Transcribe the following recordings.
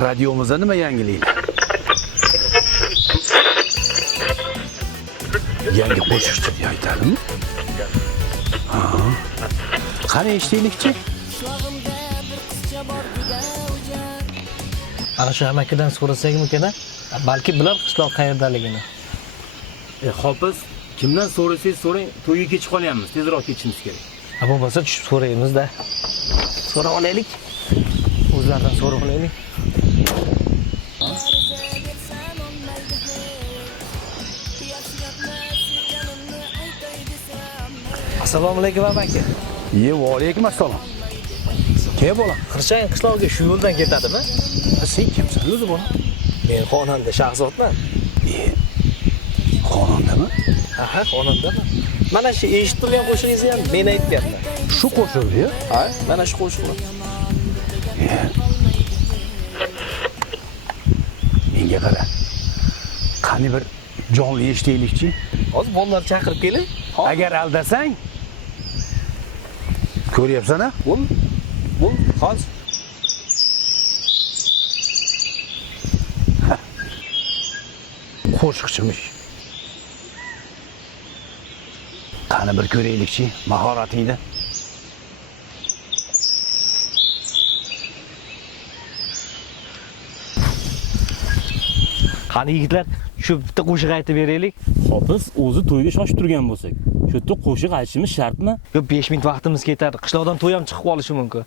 Radiomizda nima yangiliklar? Yangi qo'shiqchi diye aytadimi? Ha. Qani eshitaylikchi? Ana shu amakidan so'rasakmikan? Balki bilar qishloq qayerdaligini. Hofiz, kimdan so'rasangiz so'rang, to'yga kech qolyapmiz, tezroq ketishimiz kerak. Bu bo'lsa tushib so'raymiz-da. So'rab olaylik. O'zlaridan so'rab olaylik. Assalomu alaykum amaki. Va alaykum assalom. Kim bola? Xirchang qishlog'iga shu yo'ldan ketadimi? Sen kimsan o'zi bola? Men xonanda Shahzodman. Xonandami? Aha, xonandaman. Mana shu eshittirgan qo'shig'ingizni ham men aytganman. Shu qo'shiqni? Ha, mana shu qo'shiqni. Menga qara. Qani bir jonli eshitaylikchi. Hozir bolalar chaqirib keling. Agar aldasang, ko'ryapsan-a? Bul, hozir. Qo'shiqchimish. Qani bir ko'raylikchi, mahoratingni. Qani yigitlar, shu bitta qo'shiq aytib beraylik. Hofiz, o'zi to'yga shoshib turgan bo'lsak, shu yerda qo'shiq aytishimiz shartmi? Yo 5 minut vaqtimiz ketadi. Qishloqdan to'y ham chiqib qolishi mumkin.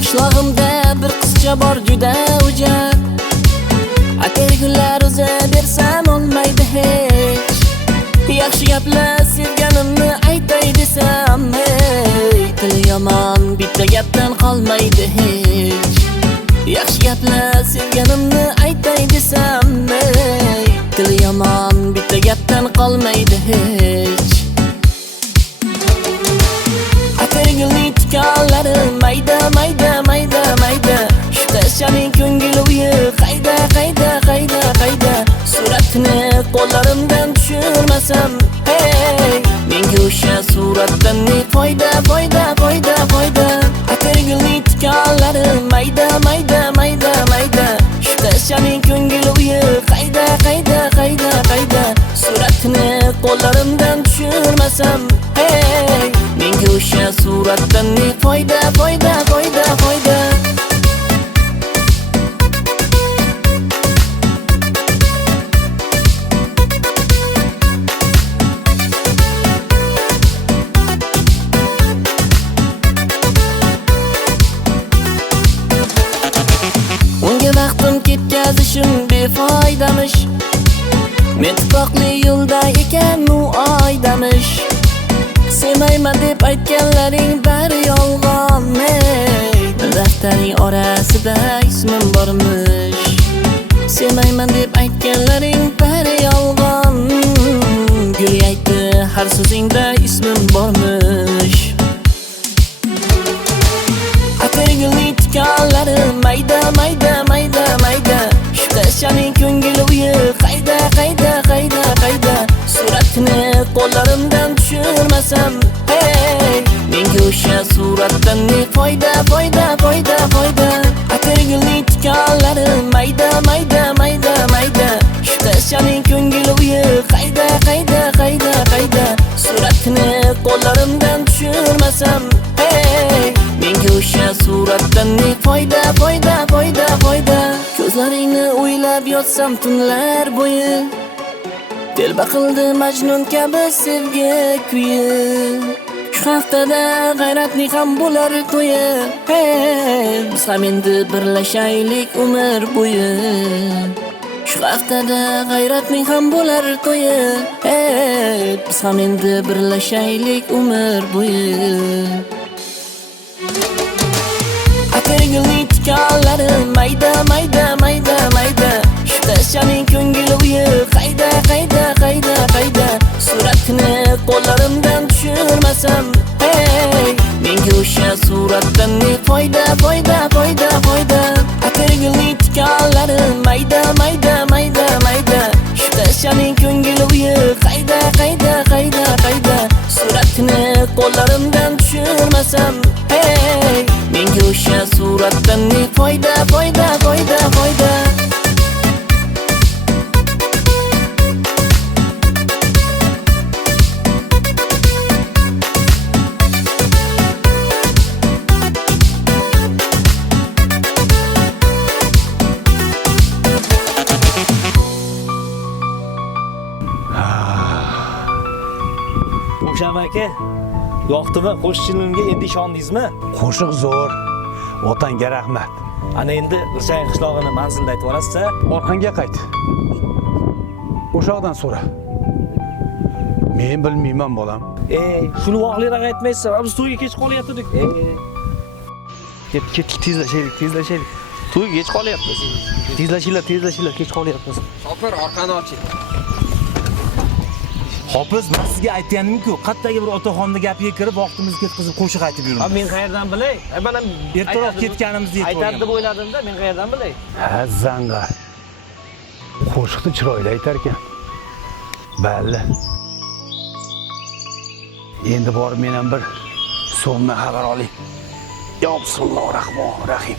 Qishlog'imda bir qizcha bor juda o'jar. Atir gullar o'zi bersam olmaydi hech. Yaxshi gaplar sevganimni aytay desam, tili yomon bitta gapdan qolmaydi hech. Yaxshi gaplar sevganimni aytay desam, tili yomon bitta gapdan qolmaydi hech. Atirgulning tikonlari mayda mayda mayda mayda. Shu qizchaning ko'ngli uyi qayda qayda qayda qayda. Suratini qo'llarimdan tushirmasam, menga o'sha suratdan ne foyda foyda foyda foyda. Atirgulning tikonlari mayda mayda mayda mayda. Shu qizchaning ko'ngli uyi qayda qayda qayda qayda. Suratini qo'llarimdan tushirmasam, menga o'sha suratdan ne foyda foyda foyda foyda. Unga vaqtim ketkazishim befoydamish. Men tuproqli yo'lda ekan u oydamish. Sevmayman deb aytganlaring bari yolg'on. Daftaring orasida ismim bormish. Sevmayman deb aytganlaring bari yolg'on. Gul aytdi har so'zingda ismim bormish. Atirgulning tikonlari mayda mayda mayda mayda. Shu qizchaning ko'ngli uyi qayda qayda qayda qayda. Suratini qo'llarimdan tushirmasam, menga o'sha suratdan ne foyda foyda foyda foyda. Atirgulning tikonlari mayda mayda mayda mayda. Shu qizchaning ko'ngli uyi qayda qayda qayda qayda. Suratini qo'llarimdan tushirmasam, menga o'sha suratdan ne foyda foyda foyda foyda. Ko'zlaringni o'ylab yotsam tunlar bo'yi, telba qildi Majnun kabi sevgi kuyi. Shu haftada g'ayratning ham bo'lar to'yi. Biz ham endi birlashaylik umr bo'yi. Shu haftada g'ayratning ham bo'lar to'yi. Biz ham endi birlashaylik umr bo'yi. mayda mayda mayda mayda shu tashaning ko'ngil uyi qayda qayda qayda qayda suratini qo'llarimdan tushirmasam hey menga o'sha suratdan ne foyda foyda foyda foyda atirgulning tikonlari mayda mayda mayda mayda shu tashaning ko'ngil uyi qayda qayda qayda qayda suratini qo'llarimdan tushirmasam hey menga o'sha suratdan ne foyda foyda foyda foyda O'sham aka, yoqdimi? Qo'shchilimga endi ishondingizmi? Qo'shiq zo'r. Otanga rahmat. Ana endi G'ilshay qishlog'ini manzilda aytib olasiz-a? Orqangga qayt. O'shoqdan so'ra. Men bilmayman bolam. Shuni voqliroq aytmaysiz, biz to'yga kech qolyaptik. Ketdik, tezlashaylik. To'yga kech qolyapmiz. Tezlashinglar, kech qolyapmiz. Shofir orqani oching. Hofiz, men sizga aytganim-ku, qattagi bir otaxonning gapiga kirib, vaqtimizni ketkizib qo'shiq aytib yuribmiz. Men qayerdan bilay? Mana Ertaroq ketganimizni aytadi deb o'yladim-da, men qayerdan bilay? Ha, zanga. Qo'shiqni chiroyli aytar ekan. Balli. Endi borib men ham bir so'mni xabar oling. Ya Bismillahir Rahmonir Rahim.